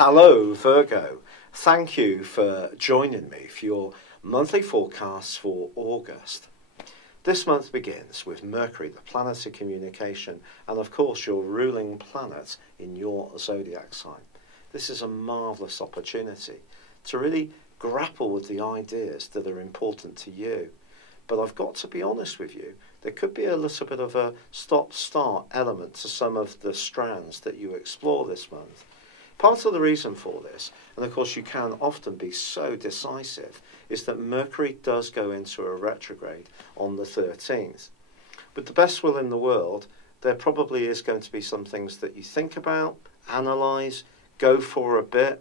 Hello, Virgo. Thank you for joining me for your monthly forecasts for August. This month begins with Mercury, the planet of communication, and of course your ruling planet in your zodiac sign. This is a marvellous opportunity to really grapple with the ideas that are important to you. But I've got to be honest with you, there could be a little bit of a stop-start element to some of the strands that you explore this month. Part of the reason for this, and of course you can often be so decisive, is that Mercury does go into a retrograde on the 13th. With the best will in the world, there probably is going to be some things that you think about, analyse, go for a bit,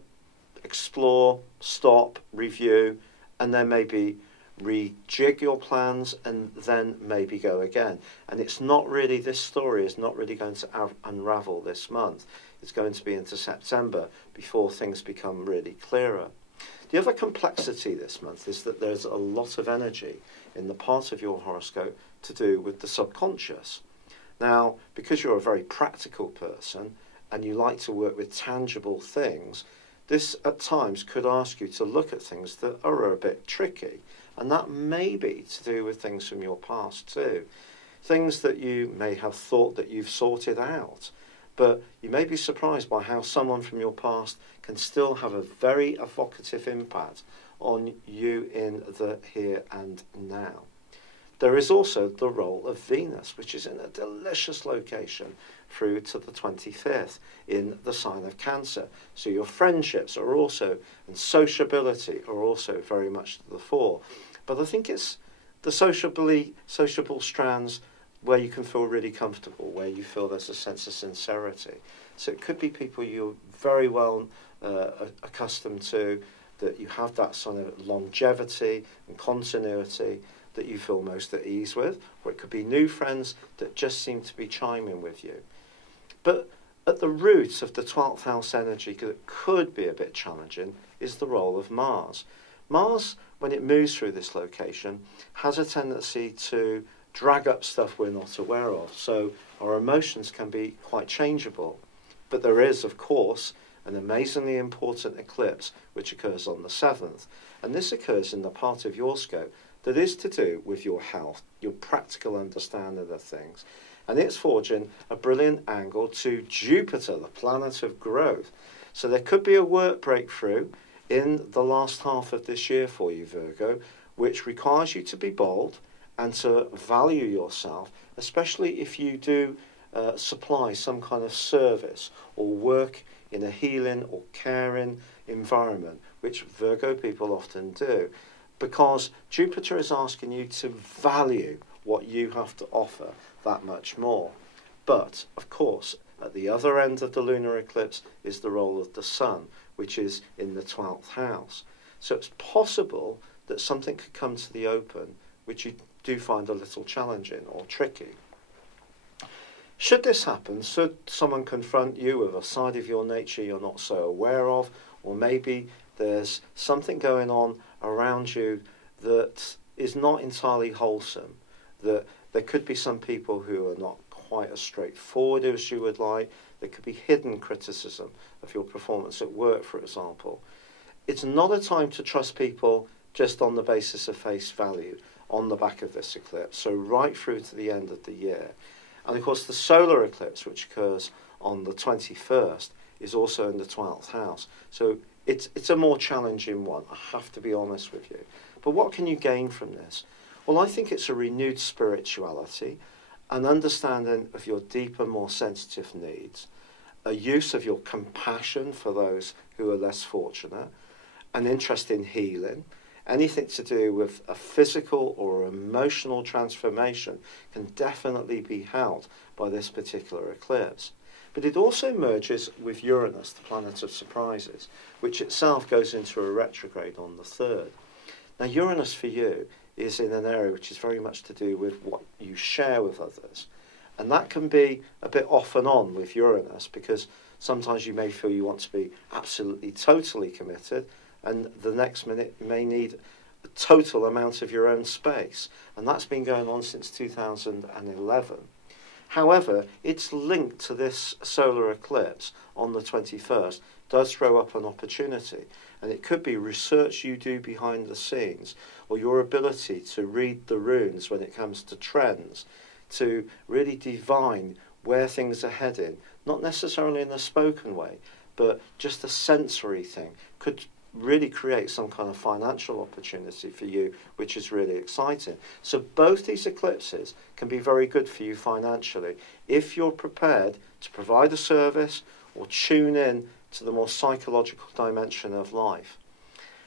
explore, stop, review, and then maybe rejig your plans and then maybe go again. And it's not really, this story is not really going to unravel this month. It's going to be into September before things become really clearer. The other complexity this month is that there's a lot of energy in the part of your horoscope to do with the subconscious. Now, because you're a very practical person and you like to work with tangible things, this at times could ask you to look at things that are a bit tricky. And that may be to do with things from your past too. Things that you may have thought that you've sorted out. But you may be surprised by how someone from your past can still have a very evocative impact on you in the here and now. There is also the role of Venus, which is in a delicious location through to the 25th in the sign of Cancer. So your friendships are also, and sociability are also very much to the fore. But I think it's the sociable strands where you can feel really comfortable, where you feel there's a sense of sincerity. So it could be people you're very well accustomed to, that you have that sort of longevity and continuity that you feel most at ease with, or it could be new friends that just seem to be chiming with you. But at the root of the 12th house energy that could be a bit challenging is the role of Mars. Mars, when it moves through this location, has a tendency to drag up stuff we're not aware of. So our emotions can be quite changeable. But there is, of course, an amazingly important eclipse which occurs on the 7th. And this occurs in the part of your scope that is to do with your health, your practical understanding of things. And it's forging a brilliant angle to Jupiter, the planet of growth. So there could be a work breakthrough in the last half of this year for you, Virgo, which requires you to be bold and to value yourself, especially if you do supply some kind of service or work in a healing or caring environment, which Virgo people often do, because Jupiter is asking you to value what you have to offer that much more. But, of course, at the other end of the lunar eclipse is the role of the Sun, which is in the 12th house. So it's possible that something could come to the open which you do find a little challenging or tricky. Should this happen, should someone confront you with a side of your nature you're not so aware of, or maybe there's something going on around you that is not entirely wholesome, that there could be some people who are not quite as straightforward as you would like, there could be hidden criticism of your performance at work, for example. It's not a time to trust people just on the basis of face value on the back of this eclipse, so right through to the end of the year. And of course the solar eclipse, which occurs on the 21st, is also in the 12th house. So it's a more challenging one, I have to be honest with you. But what can you gain from this? Well, I think it's a renewed spirituality, an understanding of your deeper, more sensitive needs, a use of your compassion for those who are less fortunate, an interest in healing. Anything to do with a physical or emotional transformation can definitely be helped by this particular eclipse. But it also merges with Uranus, the planet of surprises, which itself goes into a retrograde on the 3rd. Now, Uranus for you is in an area which is very much to do with what you share with others. And that can be a bit off and on with Uranus, because sometimes you may feel you want to be absolutely, totally committed, and the next minute you may need a total amount of your own space. And that's been going on since 2011. However, its link to this solar eclipse on the 21st does throw up an opportunity, and it could be research you do behind the scenes, or your ability to read the runes when it comes to trends, to really divine where things are heading, not necessarily in a spoken way, but just a sensory thing, could really create some kind of financial opportunity for you, which is really exciting. So both these eclipses can be very good for you financially if you're prepared to provide a service or tune in to the more psychological dimension of life.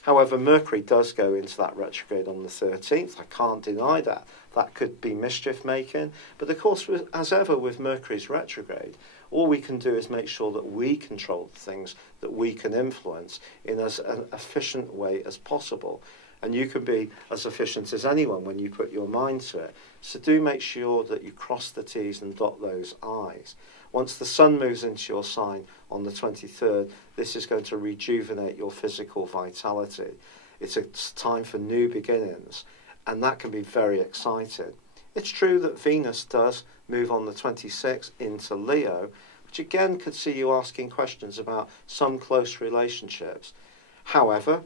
However, Mercury does go into that retrograde on the 13th. I can't deny that. That could be mischief making. But of course, as ever with Mercury's retrograde, all we can do is make sure that we control the things that we can influence in as an efficient way as possible. And you can be as efficient as anyone when you put your mind to it. So do make sure that you cross the T's and dot those I's. Once the sun moves into your sign on the 23rd, this is going to rejuvenate your physical vitality. It's a time for new beginnings, and that can be very exciting. It's true that Venus does move on the 26th into Leo, which again could see you asking questions about some close relationships. However,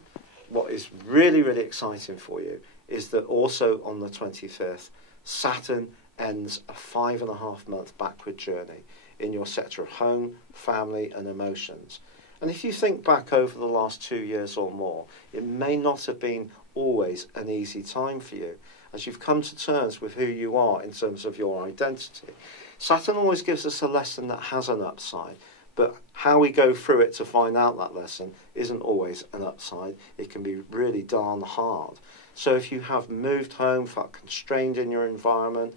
what is really, really exciting for you is that also on the 25th, Saturn ends a 5.5-month backward journey in your sector of home, family and emotions. And if you think back over the last 2 years or more, it may not have been always an easy time for you, as you've come to terms with who you are in terms of your identity. Saturn always gives us a lesson that has an upside, but how we go through it to find out that lesson isn't always an upside. It can be really darn hard. So if you have moved home, felt constrained in your environment,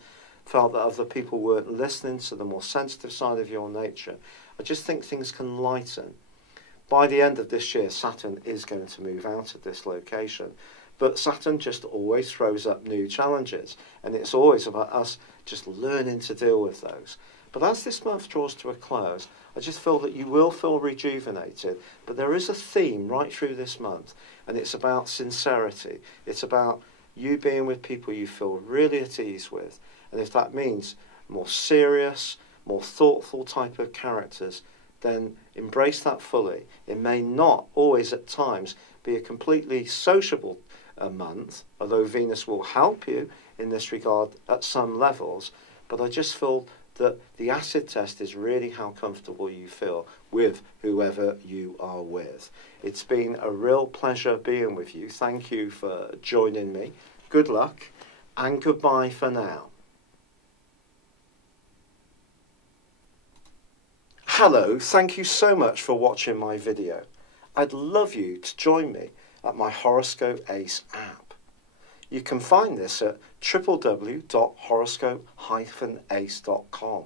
felt that other people weren't listening to the more sensitive side of your nature, I just think things can lighten. By the end of this year, Saturn is going to move out of this location. But Saturn just always throws up new challenges, and it's always about us just learning to deal with those. But as this month draws to a close, I just feel that you will feel rejuvenated. But there is a theme right through this month, and it's about sincerity. It's about you being with people you feel really at ease with. And if that means more serious, more thoughtful type of characters, then embrace that fully. It may not always at times be a completely sociable month, although Venus will help you in this regard at some levels, but I just feel that the acid test is really how comfortable you feel with whoever you are with. It's been a real pleasure being with you. Thank you for joining me. Good luck and goodbye for now. Hello, thank you so much for watching my video. I'd love you to join me at my Horoscope Ace app. You can find this at www.horoscope-ace.com.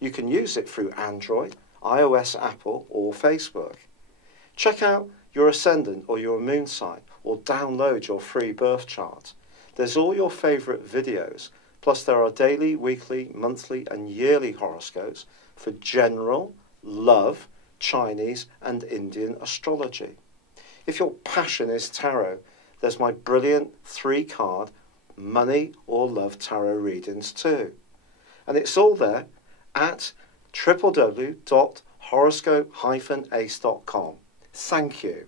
You can use it through Android, iOS, Apple or Facebook. Check out your ascendant or your moon sign or download your free birth chart. There's all your favourite videos, plus there are daily, weekly, monthly and yearly horoscopes for general, love, Chinese and Indian astrology. If your passion is tarot, there's my brilliant 3-card money or love tarot readings too. And it's all there at www.horoscope-ace.com. Thank you.